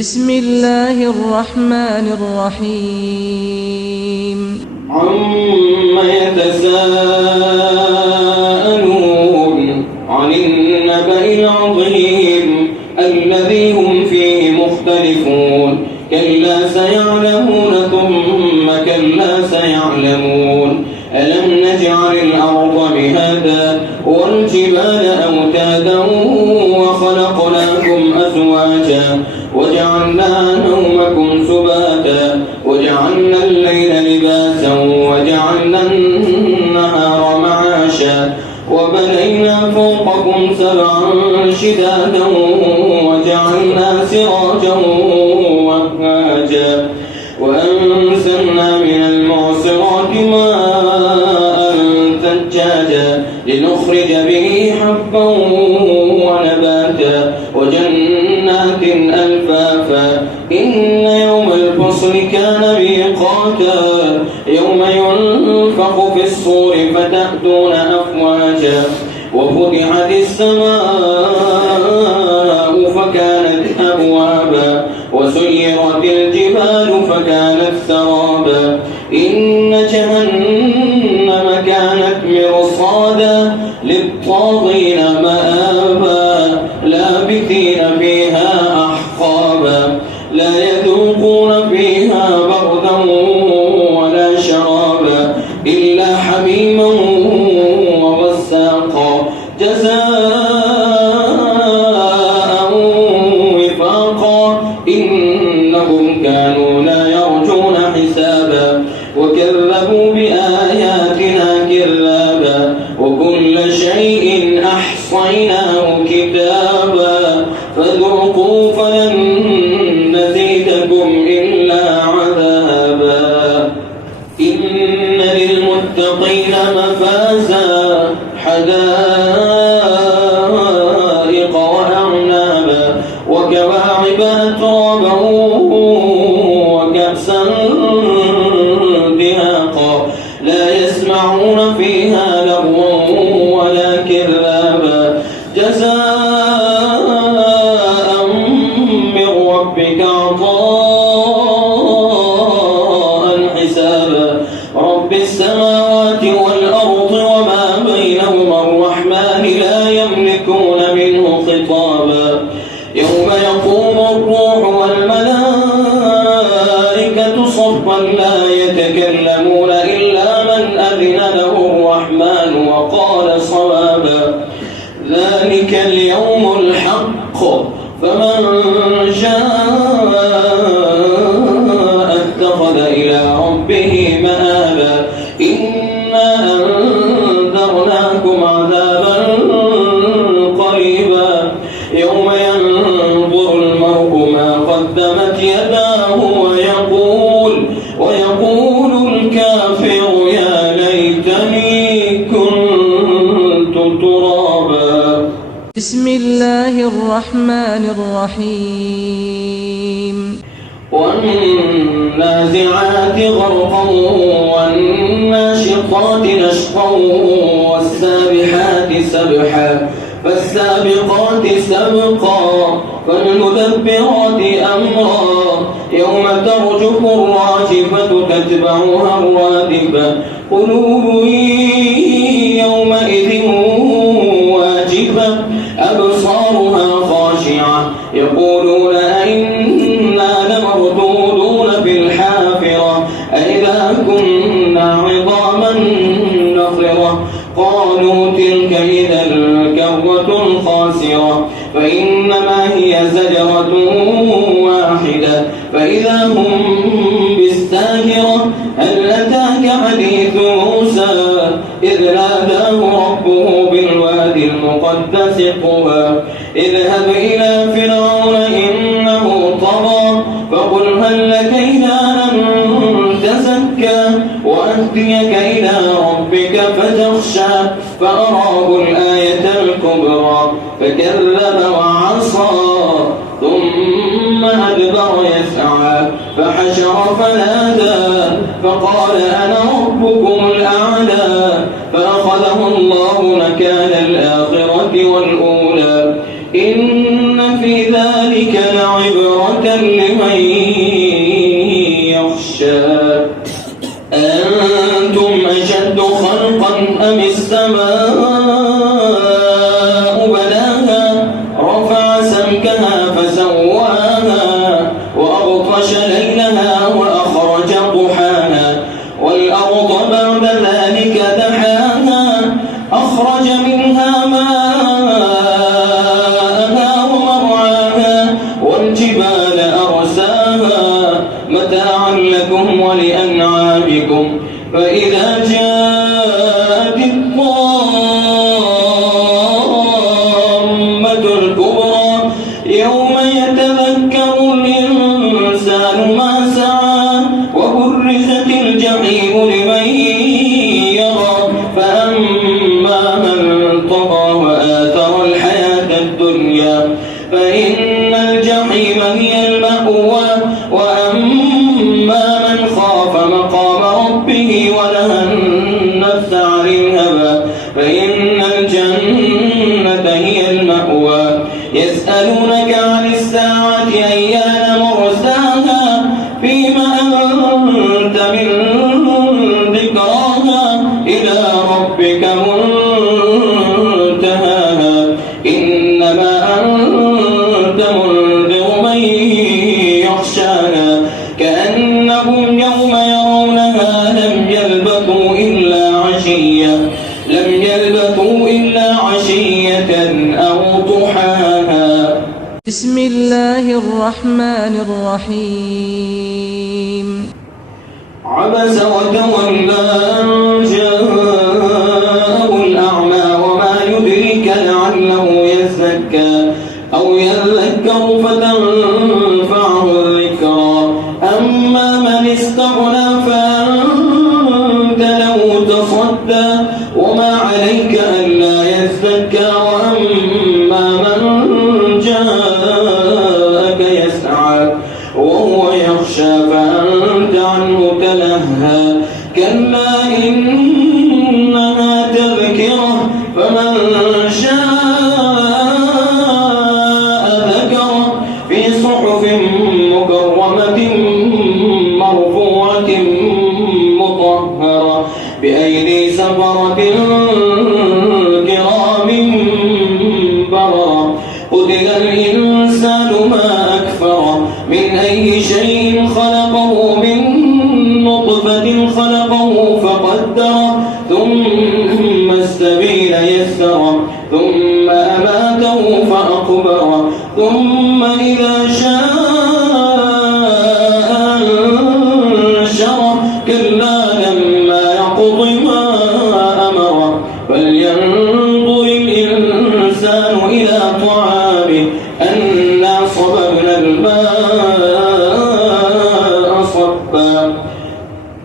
بسم الله الرحمن الرحيم عما يتساءلون عن النبأ العظيم الذي هم فيه مختلفون كلا سيعلمون ثم كلا سيعلمون ألم نجعل الأرض مهادا والجبال أوتادا وخلقناكم أزواجا وجعلنا نومكم سباتا وجعلنا الليل لباسا وجعلنا النهار معاشا وبنينا فوقكم سبعا شدادا وجعلنا سراجا وهاجا وأنزلنا من المعصرات ماء ثجاجا لنخرج به حبا ونباتا وجنات ألفافا إن يوم الفصل كان ميقاتا يوم ينفخ في الصور فتأتون أفواجا وفتحت السماء فكانت أبوابا وسيرت الجبال فكانت سرابا إن جهنم كانت مرصادا للطاغين مآبا لابثين فيها أحقابا لا يذوقون فيها بردا ولا شرابا إلا حميما وغساقا جزاء وفاقا إنهم كانوا لا يرجون حسابا وكذبوا بآياتنا كذابا وكل شيء أحصيناه كتابا فذوقوا فلن نزيدكم إلا عذابا إن للمتقين مفازا حدائق وأعنابا وكواعب أترابا وكأسا دهاقا لا يسمعون فيها لغوا ولا كذابا جزاء من ربك عطاء حسابا رب السماوات والأرض وما بينهما الرحمن لا يملكون منه خطابا يوم يقوم الروح والملائكة صفا لا يتكلمون إلا من أذن له الرحمن وقال صوابا ذلك اليوم الحق فمن شاء اتخذ إلى ربه مآبا إنا أنذرناكم عذابا قريبا يوم ينظر المرء ما قدمت يداه ويقول الكافر يا ليتني كنت ترابا بسم الله الرحمن الرحيم والنازعات غرقا والناشطات نشطا والسابحات سبحا فالسابقات سبقا فالمدبرات أمرا يوم ترجف الراجفة تتبعها الرادفة قلوب يومئذ واجفة أبصارها خاشعة يقولون أئنا لمردودون في الحافرة أئذا كنا عظاما نخرة قالوا تلك إذا كرة خاسرة فإنما هي زجرة واحدة فإذا هم بالساهرة هل أتاك حديث موسى إذ ناداه ربه بالوادي المقدس طوى اذهب إلى فرعون إنه طغى فقل هل لك إلى أن تزكى وأهديك إلى ربك فتخشى فأراه الآية الكبرى فكذب وعصى ثم أدبر يسعى فحشر فنادى فقال أنا ربكم الأعلى فأخذه الله نكال الآخرة والأولى إن في ذلك لعبرة لمن يخشى أأنتم أشد خلقا أم السماء بناها رفع سمكها فسواها وأغطش ليلها وأخرج ضحاها والأرض بعد ذلك دحاها أخرج منها ماءها ومرعاها والجبال أرساها متاعا لكم ولأنعامكم فإذا جاءت الطامة الكبرى يوم يتذكر الإنسان ما سعى وبرزت الجحيم لمن يرى فأما من طغى وآثر الحياة الدنيا فإن الجحيم هي المأوى وأما من خاف مقام ربه ونهى النفس عن الهوى فإن الجنة هي المأوى يسألونك عن الساعة أيان مرساها فيما أنت من ذكراها إلى ربك منتهاها إنما أنت منذر من يخشاها كأنهم يوم يرونها لم يلبثوا إلا عشية أو ضحاها. بسم الله الرحمن الرحيم. عبس وتولى أن جاءه الأعمى وما يدريك لعله يزكى أو يذكر فتنفعه الذكرى أما من استغنى فأنت له تصدى وما عليك ألا يزكى وأما من جاءك يسعى وهو يخشى فأنت عنه تلهى كلا إنها تذكرة فمن شاء ذكره في صحف مكرمة مرفوعة مطهرة بأيدي سفرة كرام بررة قتل الإنسان ما أكفره من أي شيء خلقه من نطفة خلقه فقدره ثم السبيل يسره ثم أماته فأقبره ثم إذا شاء أنشره كلا لما يقض ما أمره فلينظر الإنسان إلى طعامه أنا صببنا الماء صبا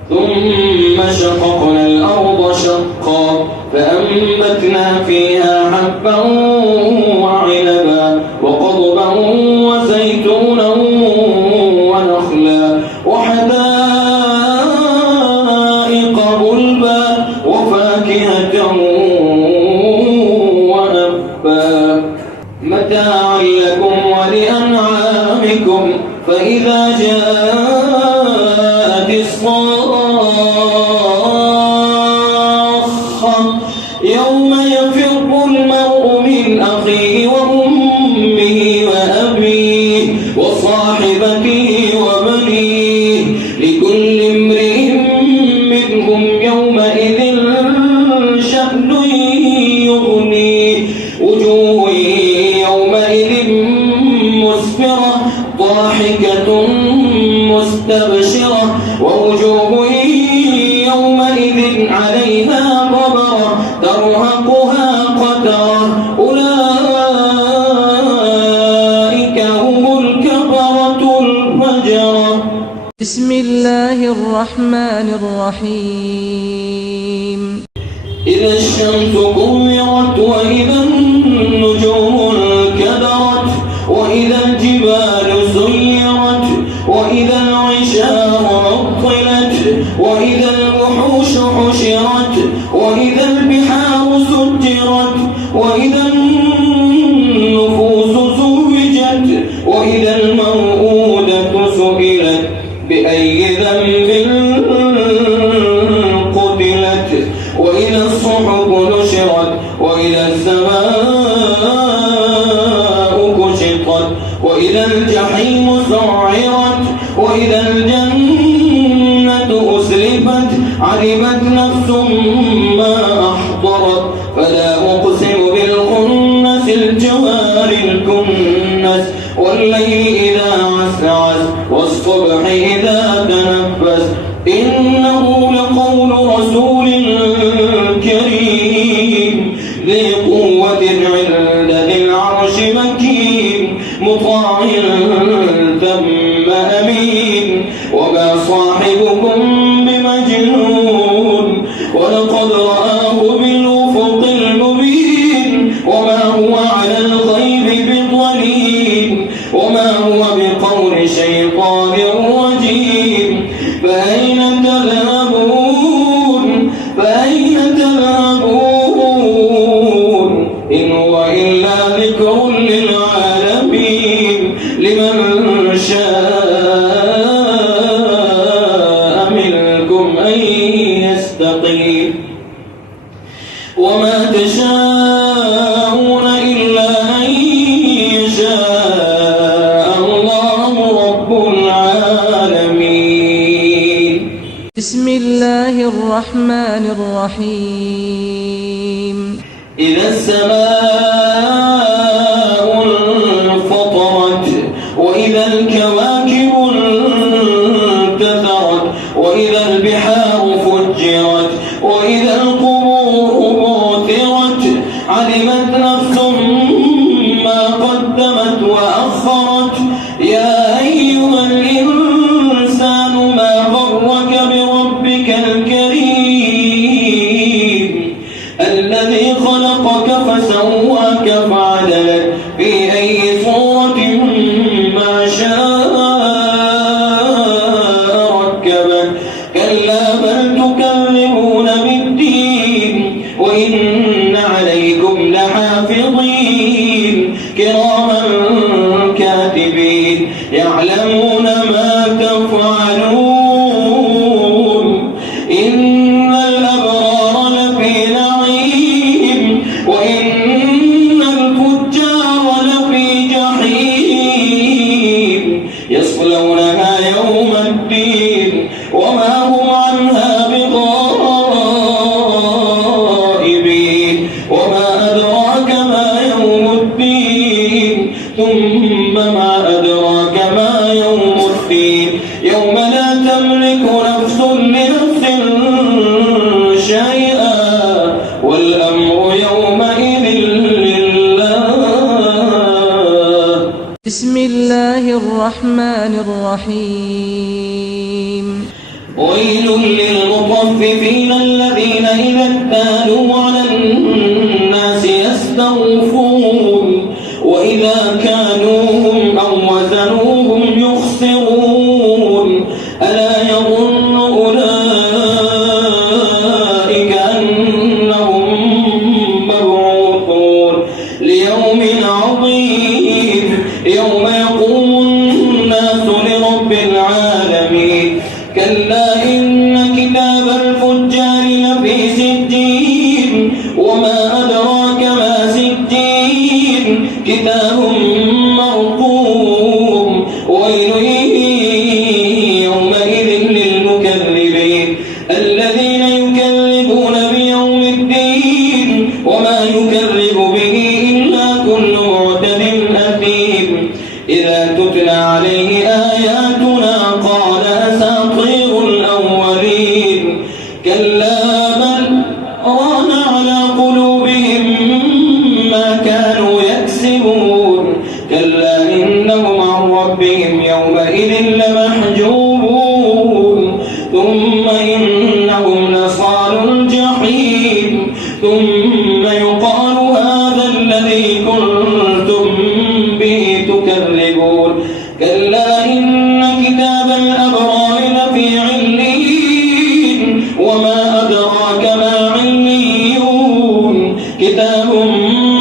ثم شققنا الأرض شقا فأنبتنا فيها حبا وعنبا وقضبا وزيتونا ونخلا وحدائق غلبا وفاكهة وأبا متاعا لكم ولأنعامكم فإذا جاءت الصاخة يوم يفر المرء من أخيه وأمه وأبيه وصاحبته وبنيه لكل امرئ منهم يومئذ شأن يغنيه وجوه يومئذ مسفرة ضاحكة مستبشرة ووجوه يومئذ عليها غبرة ترهقها قترة أولئك هم الكفرة الفجرة. بسم الله الرحمن الرحيم. إذا الشمس كورت وإذا النجوم انكدرت وإذا الجبال سيرت وإذا العشار عطلت وإذا الوحوش حشرت وإذا البحار سجرت وإذا النفوس زوجت وإذا الموءودة سعرت وإذا الجنة أزلفت علمت نفس ما أحضرت فلا أقسم بالخنس الجوار الكنس والليل إذا عسعس والصبح إذا تنفس إنه لقول رسول كريم ذي قوة عند ذي العرش مكين مطاع ثم أمين وما صاحبكم بمجنون ولقد رآه بالأفق المبين وما هو على الغيب بضنين وما هو بقول شيطان رجيم فأين تذهبون إن هو إلا ذكر للعالمين لمن شاء منكم أن يستقيم وما تشاءون إلا أن يشاء الله رب العالمين. بسم الله الرحمن الرحيم. إذا السماء انفطرت وإذا الكواكب انتثرت وإذا البحار فجرت وإذا القبور بعثرت علمت نفس ما قدمت وأخرت يا أيها الإنسان ما غرك بربك الكريم الذي خلقك فسواك فعدلك في أي صورة ما شاء ركبك كلا بل تكذبون بالدين وإن عليكم لحافظين كراما كاتبين يعلمون ما تفعلون إن الأبرار لفي نعيم وإن الفجار لفي جحيم يصلونها يوم الدين وما هم عنها بغائبين وما أدراك ما يوم الدين ثم ما أدراك ما يوم الدين يوم لا تملك نفس لنفس شيئا والأمر يومئذ لله. بسم الله الرحمن الرحيم. ويل للمطففين الذين إذا اكتالوا على الناس يستوفون وإذا كالوهم أو وزنوهم يخسرون ألا يظن أولئك أنهم مبعوثون ليوم عظيم يوم يقوم الناس لرب العالمين كلا إن كتاب الفجار لفي سجين وما أدراك ما سجين كتاب مرقوم ويل يومئذ للمكذبين الذين يكذبون بيوم الدين وما يكذب به إلا كل معتد أثيم إذا تتلى عليه آياتنا قال أساطير الأولين كلا بل ران على قلوبهم ما كانوا يكسبون كلا إنهم عن ربهم يومئذ لمحجوبون ثم إنهم لصالوا الجحيم ثم يقال هذا الذي كنتم به تكذبون كلا إن كتاب الأبرار لفي عليين وما أدراك ما عليون كتاب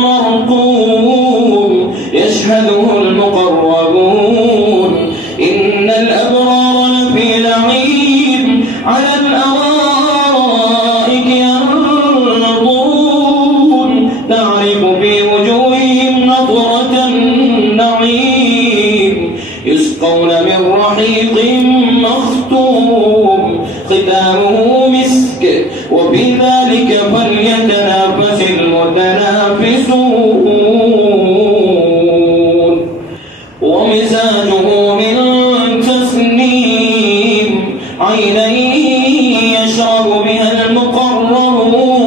مرقوم يشهده المقربون إن الأبرار لفي يسقون من رحيق مختوم ختامه مسك وفي ذلك فليتنافس المتنافسون ومزاجه من تسنيم عينا يشرب بها المقربون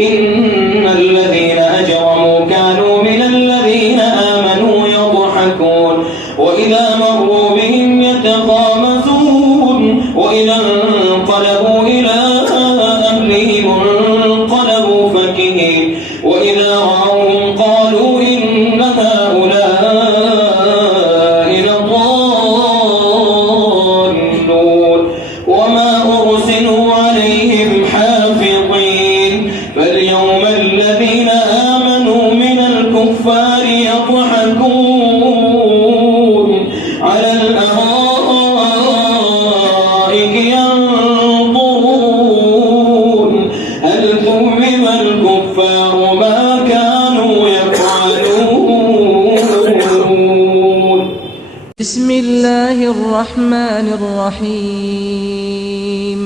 إن الذين أجرموا كانوا من الذين آمنوا يضحكون وإذا مروا بهم يتغامزون وإذا انقلبوا إلى أهلهم انقلبوا فكهين وإذا رأوهم قالوا إن هؤلاء لضالون وما أرسلوا عليهم حافظين فاليوم الذين آمنوا من الكفار يضحكون على الأرائك ينظرون هل ثوب الكفار ما كانوا يفعلون. بسم الله الرحمن الرحيم.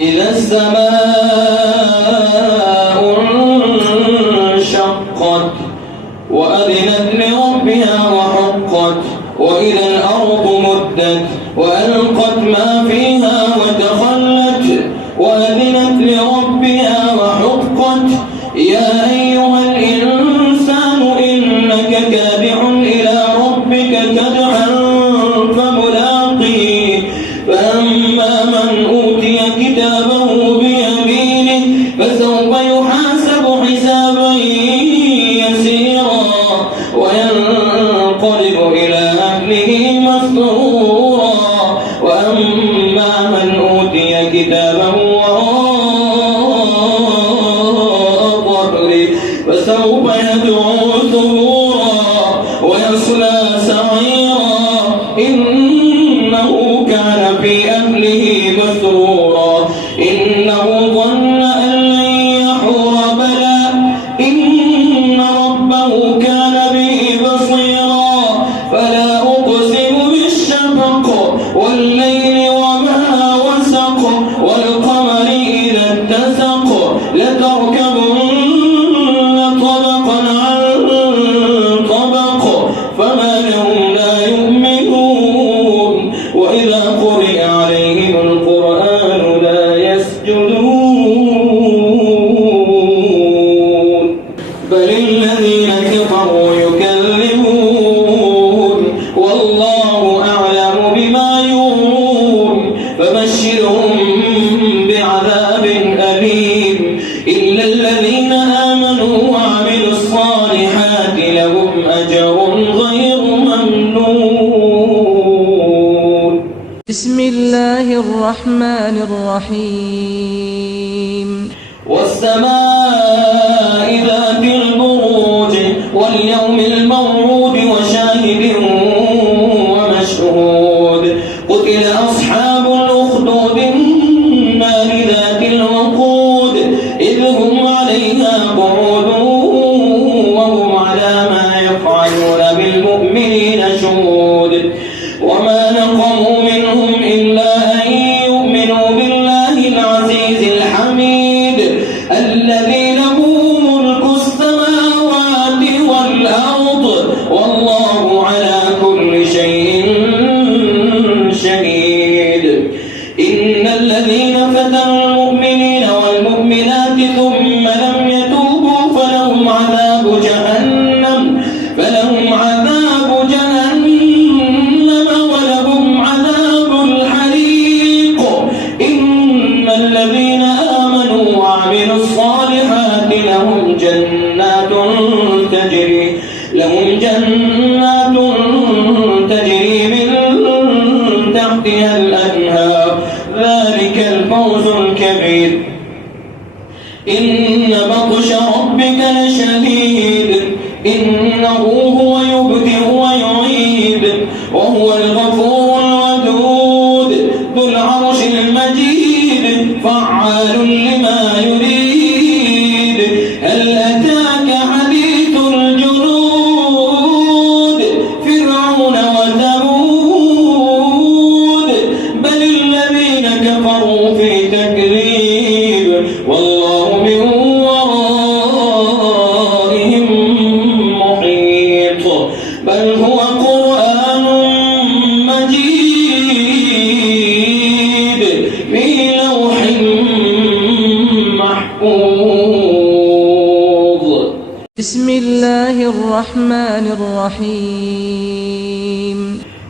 إذا السماء انشقت وأذنت لربها وحقت وإذا الأرض مدت وألقت ما فيها وتخلت وأذنت لربها وحقت يا أيها الإنسان إنك كادح إلى ربك كدحا فملاقيه فأما من أوتي كتابه بيمينه فسوف يحاسب حسابا يسيرا وينقلب إلى أهله مسرورا وأما من أوتي كتابه وراء ظهره فسوف يدعو ثبورا ويصلى سعيرا إنه كان في أهله مسرورا إنه ظن أن لن يحور بلى إن ربه كان به بصيرا فلا أقسم بالشفق والليل وما وسق والقمر إذا اتسق لتركبن طبقا عن طبق فما لهم لا يؤمنون وإذا قرئ عليهم القرآن لا يسجدون بل الذين كفروا يكذبون والله أعلم بما يوعون فبشرهم بعذاب أليم إلا الذين آمنوا وعملوا الصالحات لهم أجر غير ممنون. بسم الله الرحمن الرحيم. والسماء ذات البروج واليوم الموعود وشاهد ومشهود قتل أصحاب الأخدود النار ذات الوقود إذ هم عليها قعود وهم على ما يفعلون بالمؤمنين شهود وما نقموا منهم إلا أن يؤمنوا بالله العزيز الحميد الذي له ملك السماوات والأرض والله على كل شيء شهيد. إن الذين فتنوا المؤمنين والمؤمنات ثم لم يتوبوا فلهم عذاب جهنم ولهم عذاب الحريق. إن الذين آمنوا وعملوا الصالحات لهم جنات تجري من تحتها الأنهار ذلك الفوز الكبير. إن بطش ربك لشديد إنه هو يبدئ ويعيد وهو الغفور الودود ذو العرش المجيد فعال لما يريد. هل أتاك حديث الجنود فرعون وثمود مجيد في لوح محفوظ. بسم الله الرحمن الرحيم.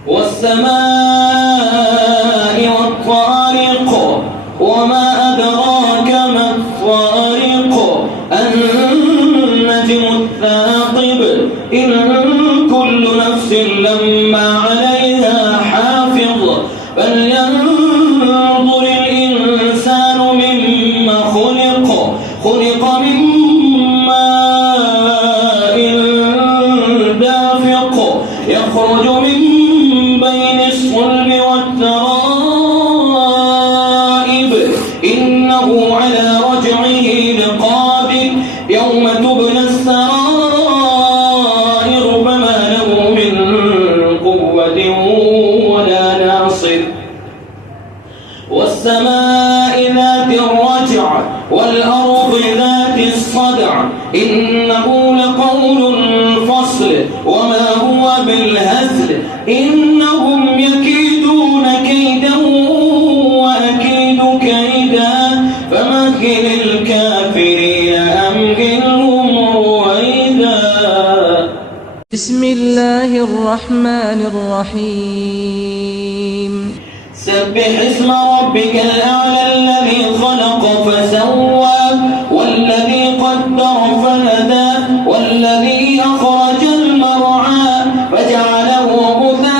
والسماء والطارق وما أدراك ما الطارق النجم الثاقب إن كل نفس لما عليها حافظ فلينظر الإنسان مما خلق من ماء دافق يخرج من بين الصلب والترائب إنه على رجعه لقادر يوم تبلى السرائر فما له من قوة ولا ناصر. والسماء ذات الرجع والأرض ذات الصدع إنه لقول فصل وما هو بالهزل إنهم يكيدون كيدا وأكيد كيدا فمهل الكافرين أمهلهم رويدا. بسم الله الرحمن الرحيم. سبح اسم ربك الأعلى الذي خلق فسوى والذي قدر فهدى والذي أخرج المرعى فجعله غثاء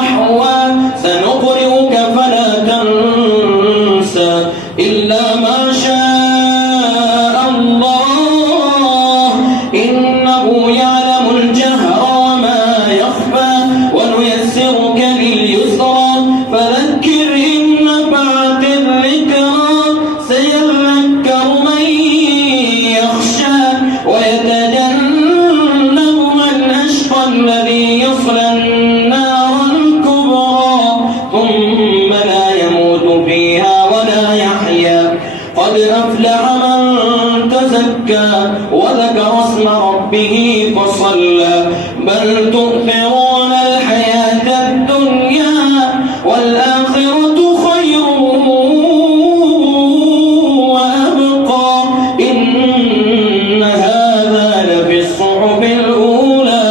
أحوى سنقرئك فلا تنسى إلا ما شاء الله إنه يعلم الجهر وما يخفى ونيسرك لليسرى فذكر إن نفعت الذكرى سيذكر من يخشى ويتجنبها الأشقى الذي يصلى النار الكبرى ثم لا يموت فيها ولا يحيا قد أفلح من تزكى وذكر اسم ربه فصلى بل تؤثرون الحياة الدنيا والآخرة خير وأبقى إن هذا لفي الصحف الأولى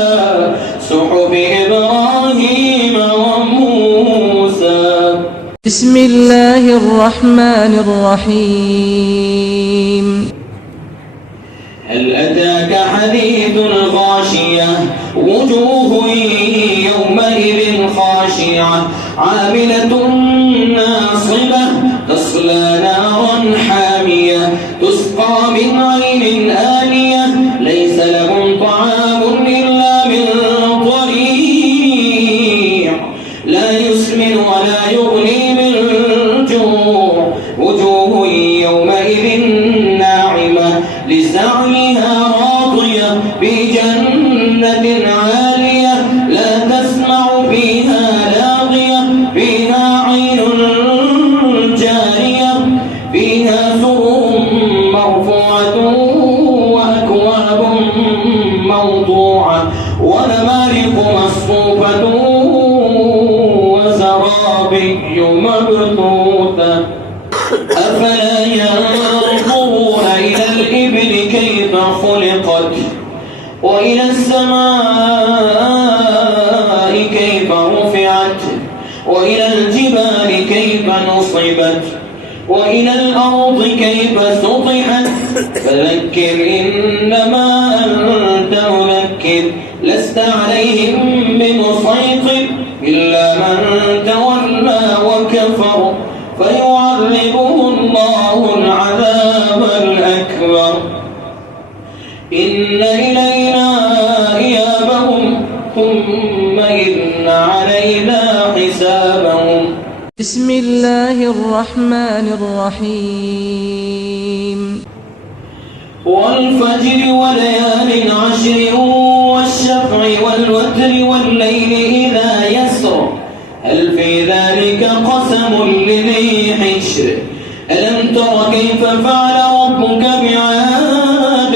صحف إبراهيم وموسى. بسم الله الرحمن الرحيم. هل أتاك حديث الغاشية وجوه يومئذ خاشعة عاملة ناصبة تصلى نارا حامية تسقى من عين آنية ليس لهم طعام إلا من ضريع لا يسمن ولا يغني من جوع وجوه يومئذ ناعمة لسعيها راضية في جنة عالية لا تسمع فيها لاغية فيها عين جارية فيها سرر مرفوعة وأكواب موضوعة ونمارق مصفوفة وزرابي مبثوثة أفلا ينظرون إلى الإبل كيف خلقت وإلى السماء كيف رفعت وإلى الجبال كيف نصبت وإلى الأرض كيف سطحت فذكر إنما أنت مذكر لست عليهم بمسيطر إلا من تولى وكفر فيعذبه الله العذاب الأكبر إن إلينا إيابهم ثم إن علينا حسابهم. بسم الله الرحمن الرحيم. والفجر وليال عشر والشفع والوتر والليل إذا يسر هل في ذلك قسم لذي حجر ألم تر كيف فعل ربك بعاد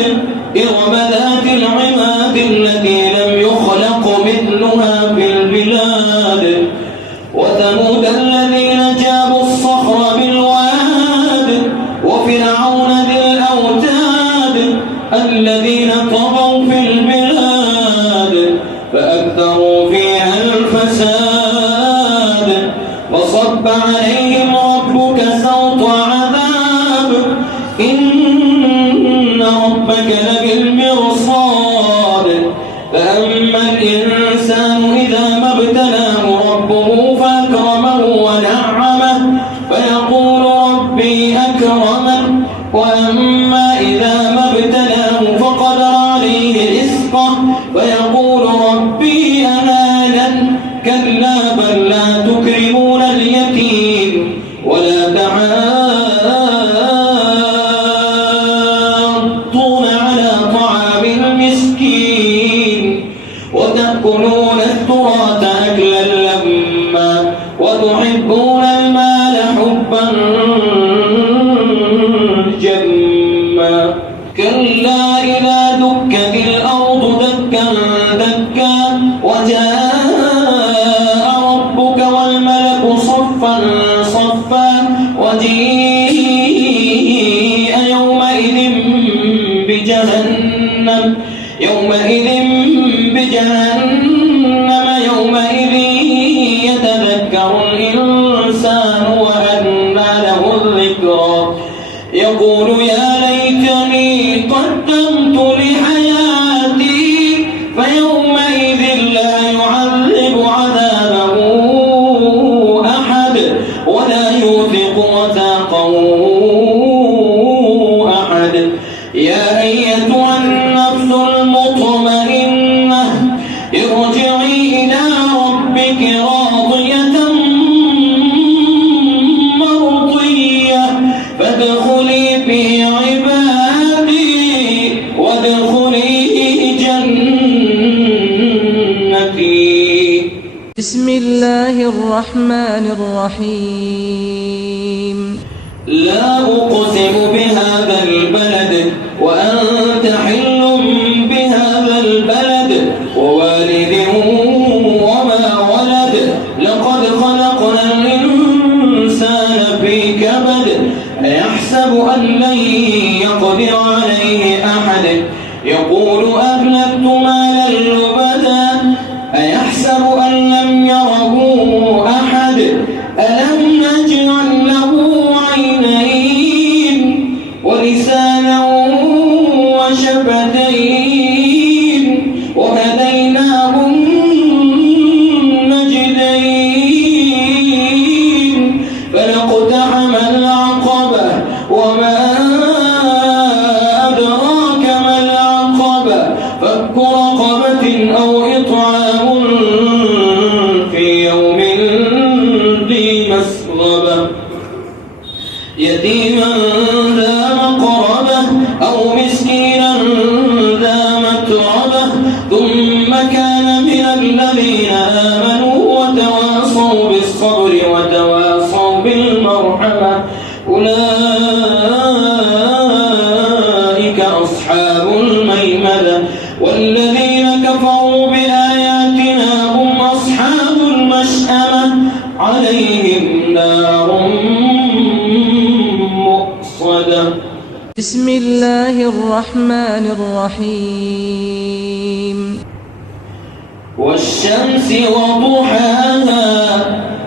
إرم ذات العماد التي لم يخلق مثلها أفسدوها في البلاد وثمود الذين جابوا الصخر بالواد وفرعون ذي الأوتاد الذين طغوا في البلاد فأكثروا فيها الفساد وصب عليهم ربك سوط عذاب إن ربك لبالمرصاد فأما الإنسان إذا ما ابتلاه ربه فأكرمه ونعمه فيقول ربي أكرمن وأما إذا ما ابتلاه فقدر عليه رزقه فيقول ربي أهانن كلا بل لا تكرمون اليتيم ولا تحاضون على طعام المسكين وتأكلون التراث أكلا لما وتحبون المال حبا جما كلا إذا دكت الأرض دكا دكا وجاء ربك والملك صفا صفا وجيء يومئذ بجهنم يومئذ يتذكر الإنسان وأنى له الذكرى يقول يا ليتني قدمت لحياتي فيومئذ لا يعذب عذابه أحد ولا يوثق وثاقه أحد يا أيتها النفس المطمئنة ارجعي إلى ربك راضية مرضية فادخلي في عبادي وادخلي جنتي. بسم الله الرحمن الرحيم. لا أقسم بهذا البلد وأنت حل بهذا البلد ووالد وما ولد لقد خلقنا الإنسان في كبد أيحسب أن لن يقدر عليه أحد يقول أهلكت مالا لبدا أيحسب أن لم يره أحد ألم نجعل له عينين ولسانا وشفتين وهديناه النجدين فلاقتحم العقبة وما أدراك ما العقبة فك رقبة أو إطعام في يوم ذي مسغبة يتيما ذا مقربة أو مسكينا ذا متربة ثم كان من الذين آمنوا وتواصوا بالصبر وتواصوا بالمرحمة أولئك أصحاب الميمنة والذين كفروا بآياتنا هم أصحاب المشأمة عليهم نار مؤصدة. بسم الله الرحمن الرحيم. والشمس وضحاها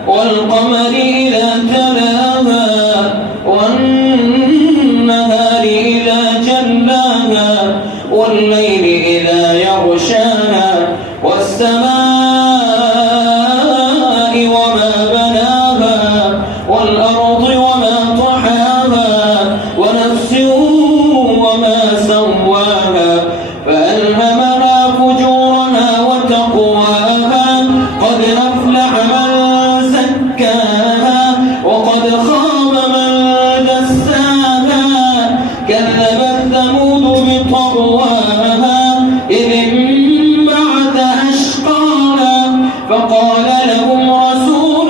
والقمر إذا تلاها والنهار إذا جلاها والليل إذا يغشاها والسماء وما بناها والأرض وما طحاها ونفس وما سواها فألهمها فجورها وتقواها قد أفلح من زكاها وقد خاب من دساها كذبت ثمود بطغواها إذ انبعث أشقاها فقال لهم رسول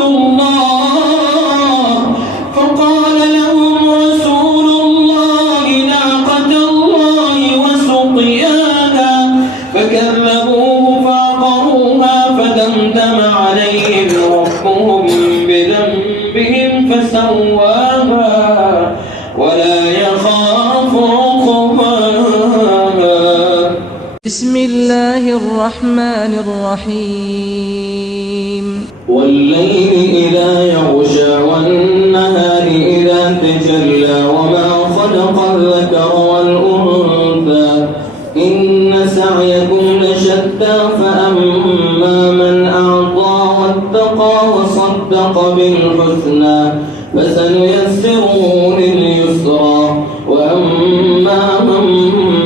الله ناقة الله وسقياها فكذبوه فعقروها فدمدم فدمدم عليهم ربهم بذنبهم فسواها ولا يخاف عقباها. بسم الله الرحمن الرحيم. والليل إذا يغشى والنهار إذا تجلى وما خلق الذكر والأنثى إن سعيكم لشتى فأما من أعطى واتقى وصدق بالحسنى فسنيسره لليسرى وأما من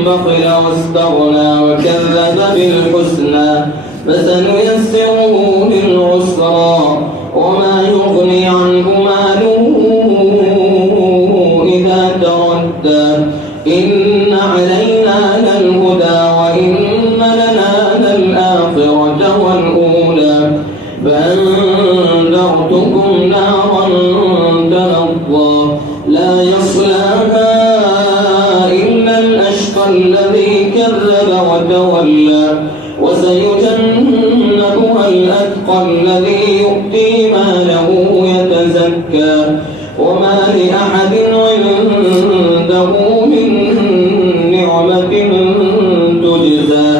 بخل واستغنى وكذب بالحسنى فسنيسره للعسرى وما يغني عنه ماله إذا تردى إن علينا للهدى وإن لنا للآخرة والأولى فأنذرتكم نارا تلظى لا يصلاها إلا الأشقى الذي كذب وتولى وسيجنبها الأتقى الذي يؤتي ماله يتزكى وما لأحد عنده من نعمة تجزى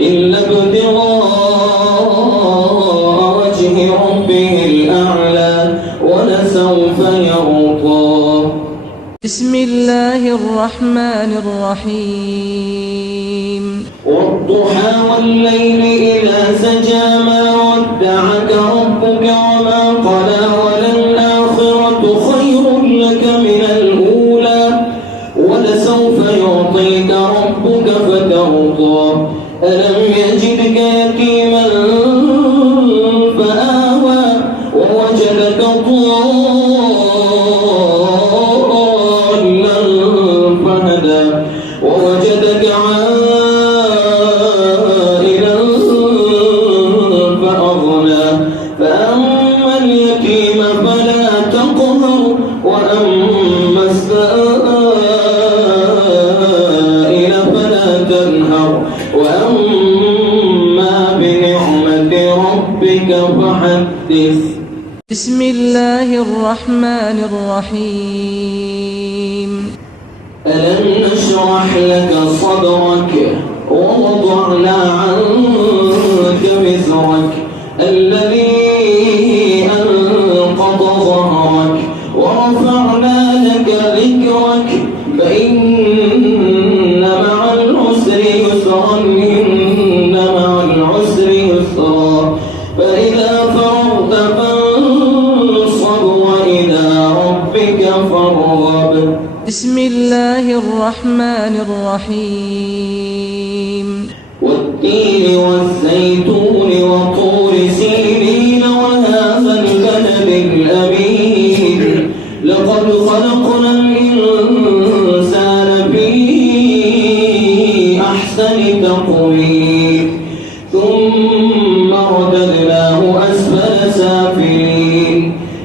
إلا ابتغاء وجه ربه الأعلى ولسوف يرضى. بسم الله الرحمن الرحيم. والضحى والليل إذا سجى ما ودعك ربك وما قلى وللآخرة خير لك من الأولى ولسوف يعطيك ربك فترضى. ألم يجدك يتيما فآوى ووجدك ضالا فهدى ووجدك عائلا فأغنى فأما اليتيم فلا تقهر وأما السائل فلا تنهر وأما بنعمة ربك فحدث. بسم الله الرحمن الرحيم. ألم نشرح لك صدرك ووضعنا عنك وزرك الذي أنقض ظهرك ورفعنا لك ذكرك فإن مع العسر يسرا إن مع العسر يسرا فإذا فرغت فانصب وإلى ربك فارغب. بسم الله الرحمن الرحيم. والتين والزيتون وطور سينين وهذا البلد الأمين لقد خلقنا الإنسان في أحسن تقويم ثم رددناه أسفل سافلين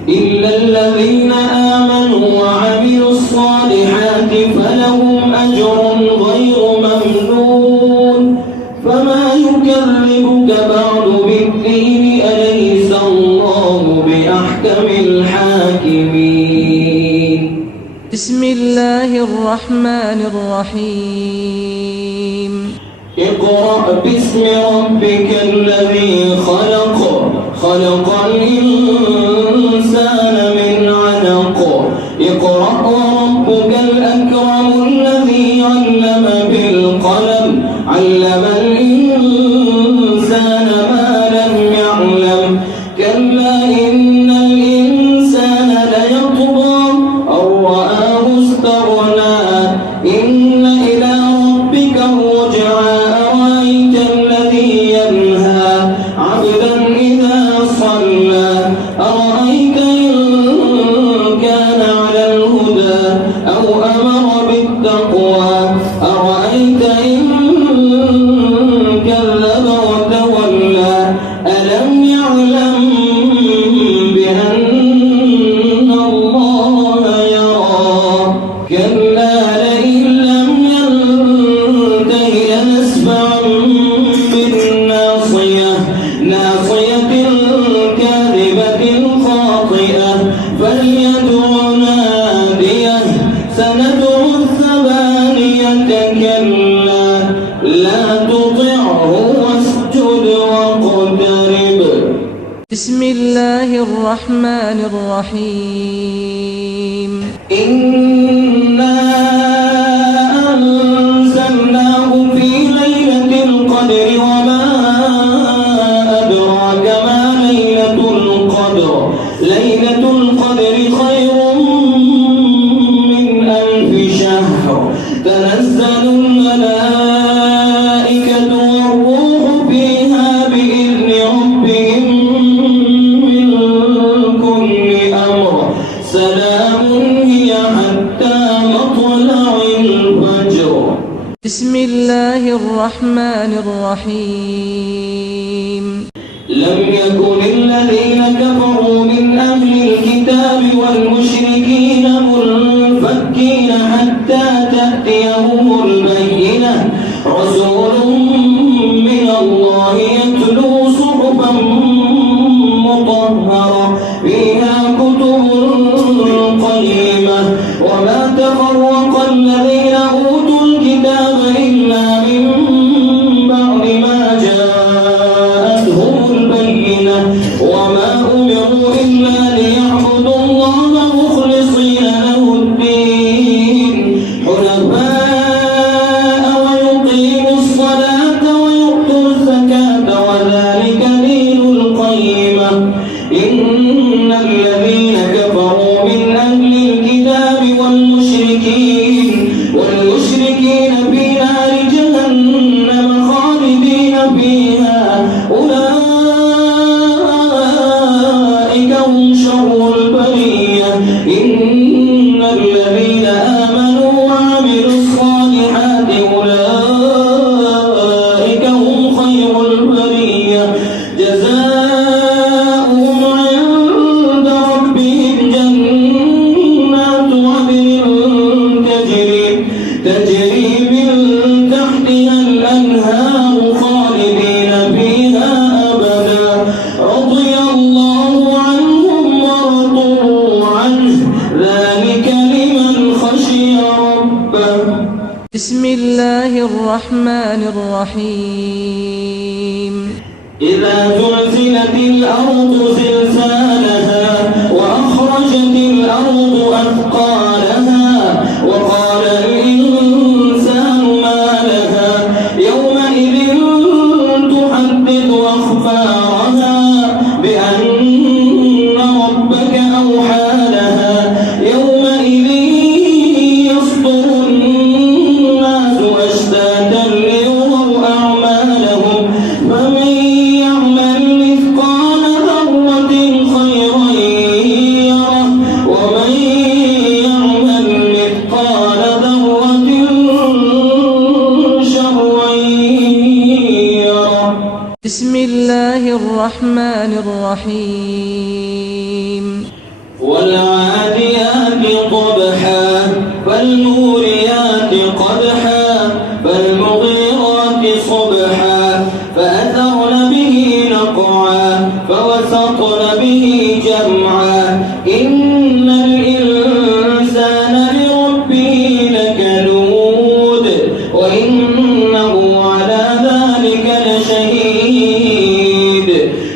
إلا الذين آمنوا وعملوا الصالحات فلهم أجر غير ممنون. فما يكذبك بعد بالدين أليس الله بأحكم الحاكمين. بسم الله الرحمن الرحيم. اقرأ باسم ربك الذي خلق خلق الإنسان من علق اقرأ وربك الأكرم الذي علم بالقلم علم الإنسان ما لم يعلم كلا إن الإنسان ليطغى أن رآه استغنى إن إلى ربك الرجعى أرأيت الذي ينهى عبدا إذا صلى أرأيت إن كان على الهدى أو أمر بالتقوى أرأيت إن كذب وتولى ألم يعلم بأن الله يرى كلا لئن لم ينته لنسفعا بالناصية ناصية كاذبة خاطئة فليدع ناديه سندع الزبانية كلا لا تطعه واسجد واقترب. بسم الله الرحمن الرحيم. إنا أنزلناه في ليلة القدر وما أدراك ما ليلة القدر. ليلة القدر خير من 1000 شهر. تنزل الملائكة والروح فيها بإذن ربهم من كل أمر. سلام هي حتى مطلع الفجر. بسم الله الرحمن الرحيم. لم يكن الذين كفروا من أهل الكتاب والمشركين منفكين حتى تأتيهم البينة. رسول من الله يتلو صحفا مطهرة فيها كتب قيمة. وما تفرق الذين أوتوا الكتاب إلا من بعد ما جاءتهم البينة. وما أمروا إلا ليعبدوا الله مخلصين له الدين حنفاء ويقيموا الصلاة ويؤتوا الزكاة وذلك دين القيمة. إن الذين كفروا من أهل الكتاب والمشركين في نار جهنم خالدين فيها أولئك هم شر البرية. إن الذين آمنوا وعملوا الصالحات أولئك هم خير البرية. جزاؤهم عند ربهم جنات عدن تجري من تحتها الأنهار خالدين فيها أبدا. رضي الله عنهم ورضوا عنه ذلك لمن خشي ربه. بسم الله الرحمن الرحيم. إذا زلزلت الأرض زلزالها وأخرجت الأرض أثقالها وقال الإنسان ما لها يومئذ تحدث أخبارها بأن ربك أوحى لها. يومئذ يصدر الناس أشتاتا ليروا أعمالهم. فمن يعمل مثقال ذرة خيرا يره ومن يعمل مثقال ذرة شرا يره. بسم الله الرحمن الرحيم. والعاديات ضبحا فالموريات قدحا فالمغيرات صبحا فأثرن به نقعا فوسطن به جمعا. إن الإنسان لربه لكنود وإنه على ذلك لشهيد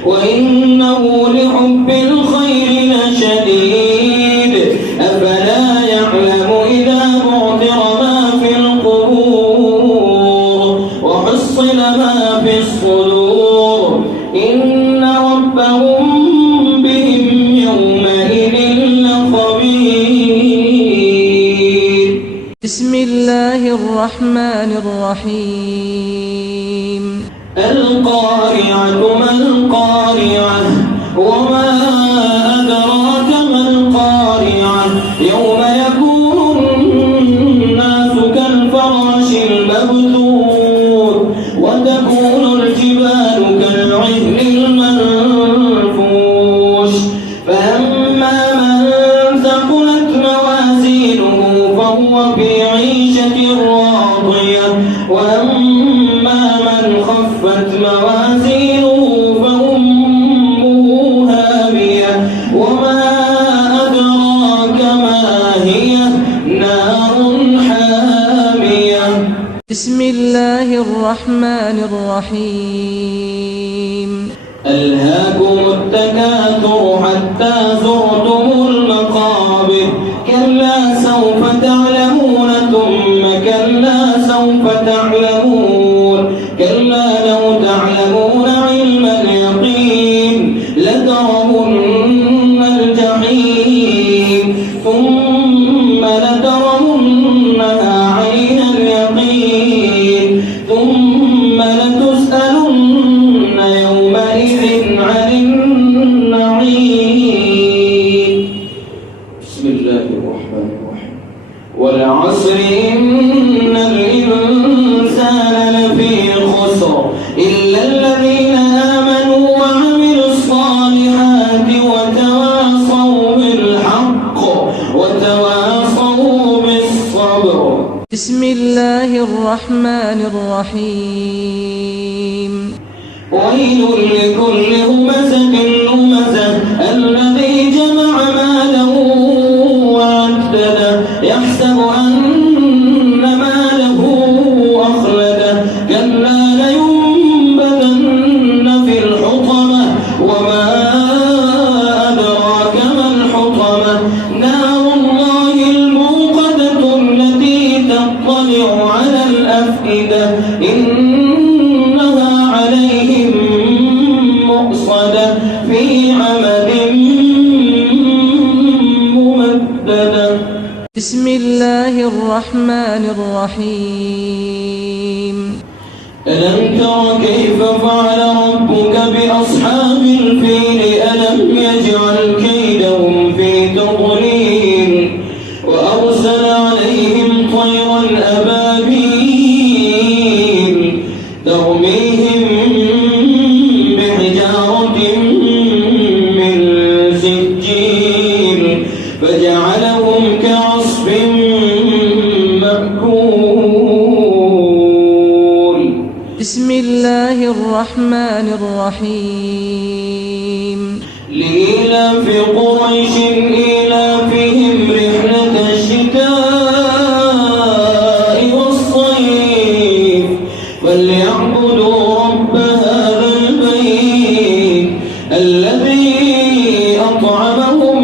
وإنه لحب الخير لشديد. أفلا يعلم إذا بعثر ما في القبور وحصل ما في الصدور. إن ربهم بهم يومئذ لخبير. بسم الله الرحمن الرحيم. القارعة ما القارعة وما أدراك ما القارعة. يوم يكون الناس كالفراش المبثوث وتكون الجبال كالعهن المنفوش. فأما من ثقلت موازينه فهو في عيشة راضية. وأما من خفت موازينه فأمه الرحيم ألهاكم التكاثر حتى زرتم المقابر كلا سوف تعلمون ثم كلا سوف تعلمون كلا لو تعلمون علم اليقين لترون الجحيم ثم لترونها عين اليقين ثم لتسألن يومئذ عن النعيم. بسم الله الرحمن الرحيم. والعصر إن الإنسان لفي خسر إلا الذين آمنوا وعملوا الصالحات وتواصوا بالحق وتواصوا بالصبر. بسم الله الرحمن الرحيم ويل لكل همزة لمزة الذي جمع ماله وعدده يحسب أن ماله أخلده كلا لينبذن في الحطمة وما أدراك ما الحطمة نار الله الموقدة التي تطلع على الأفئدة إنها عليهم مؤصدة في عمد ممددة. بسم الله الرحمن الرحيم ألم تر كيف فعل ربك بأصحاب الفيل ألم يجعل كيدهم في تضليل وأرسل عليهم طيرا أبابيل ترميهم بحجارة من سجيل فجعلهم كعصف مأكول. بسم الله الرحمن الرحيم لإيلاف قريش إيلافهم رحلة الشتاء والصيف فليعبدوا رب هذا البيت الذي أطعمهم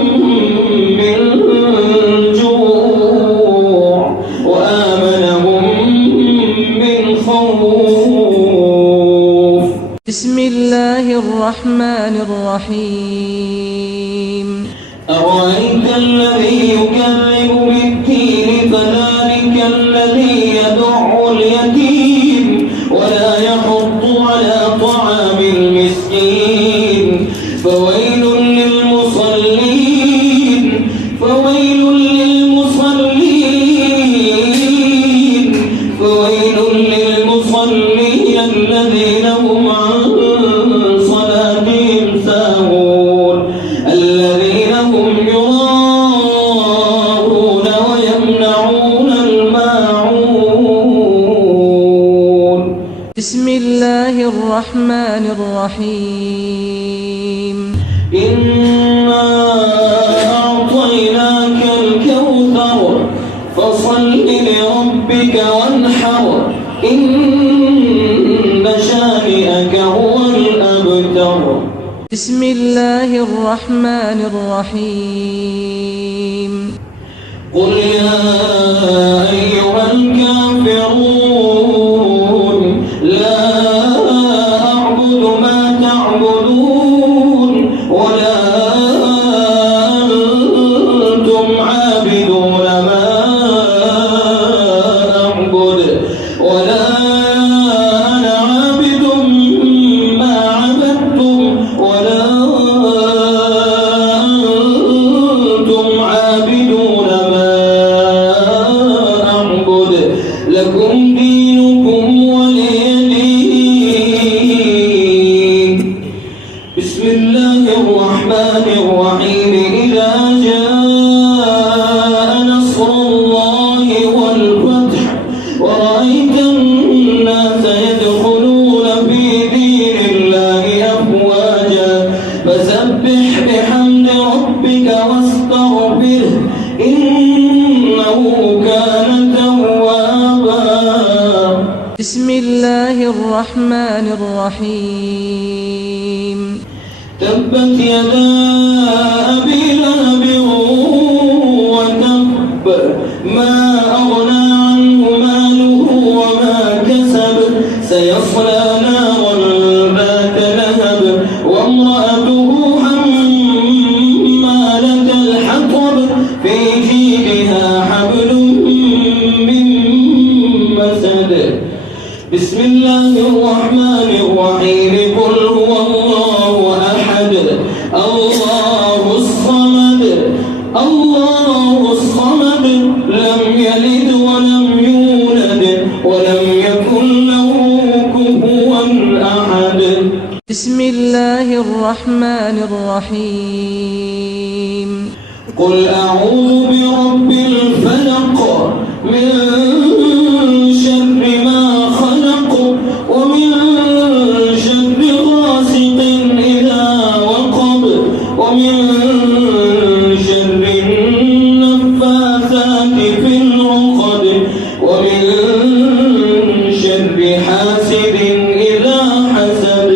من جوع وآمنهم من خوف. بسم الله الرحمن الرحيم أرأيت الذي يكذب بالدين فذلك الذي يدع اليتيم ولا يحض على طعام المسكين فويل للمصلين فويل للمصلين فويل للمصلين الذين هم عن صلاتهم ساهون الذين هم يراءون ويمنعون الماعون. بسم الله الرحمن الرحيم إنا أعطيناك الكوثر فصل لربك وانحر إن شانئك هو الأبتر. بسم الله الرحمن الرحيم قل يا أيها الكافرون لا أعبد ما تعبدون ولا أنتم عابدون ما أعبد ولا أنا عابد ما عبدتم ولا أنتم عابدون ما أعبد لكم دينكم ولي دين. بسم الله الرحمن الرحيم إذا جاء نصر الله والفتح ورأيت الناس يدخلون في دين الله أفواجا فسبح بحمد ربك واستغفره إنه كان توابا. بسم الله الرحمن الرحيم تبت يدا أبي لهب وتب ما أغنى عنه ماله وما كسب سيصلى نارا ذات لهب وامرأته حمالة الحطب في جيدها حبل من مسد بسم الله الرحمن الرحيم قل هو الله أحد الله الصمد لم يلد ولم يولد ولم يكن له كفوا أحد بسم الله الرحمن الرحيم قل أعوذ برب الفلق من شر ما خلق ومن شر غاسق إذا وقب ومن شر النفاثات في العقد ومن شر حاسد إذا حسد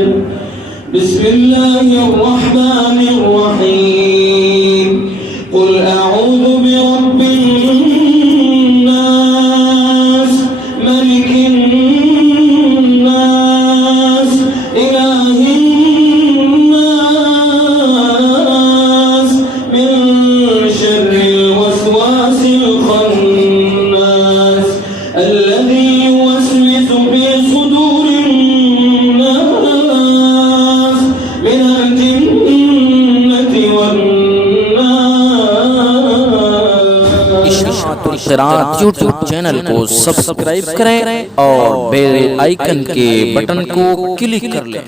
بسم الله الرحمن الرحيم قل أعوذ برب الناس ملك الناس إله الناس من شر الوسواس الخناس الذي يوسوس في صدور الناس من الجنة والناس इशाअतुल क़िराअत YouTube channel को सब्सक्राइब करें और बेल आइकन के बटन को क्लिक कर लें।